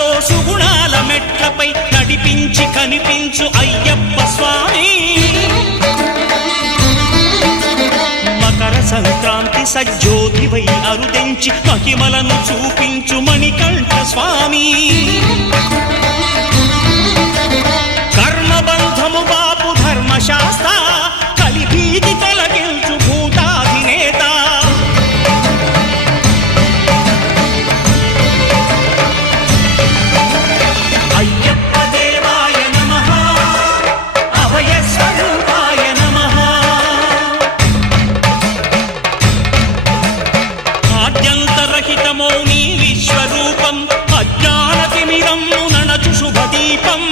సుఖాలతో సుగుణాల మెట్లపై నడిపించి కనిపించు అయ్యప్ప స్వామి. మకర సంక్రాంతి సజ్జోతివై అరుదెంచి మహిమలను చూపించు మణికంఠ స్వామి. కర్మబంధము బాపు ధర్మశాస్త్ర కలిభీతి తొలగించు భూతాధినేత. అయ్యప్ప దేవాయ నమః, అభయ స్వరూపాయ నమః. ఆద్యంతరహితమో నీ విశ్వరూపం, అజ్ఞానతిమిరము నణచు శుభదీపం.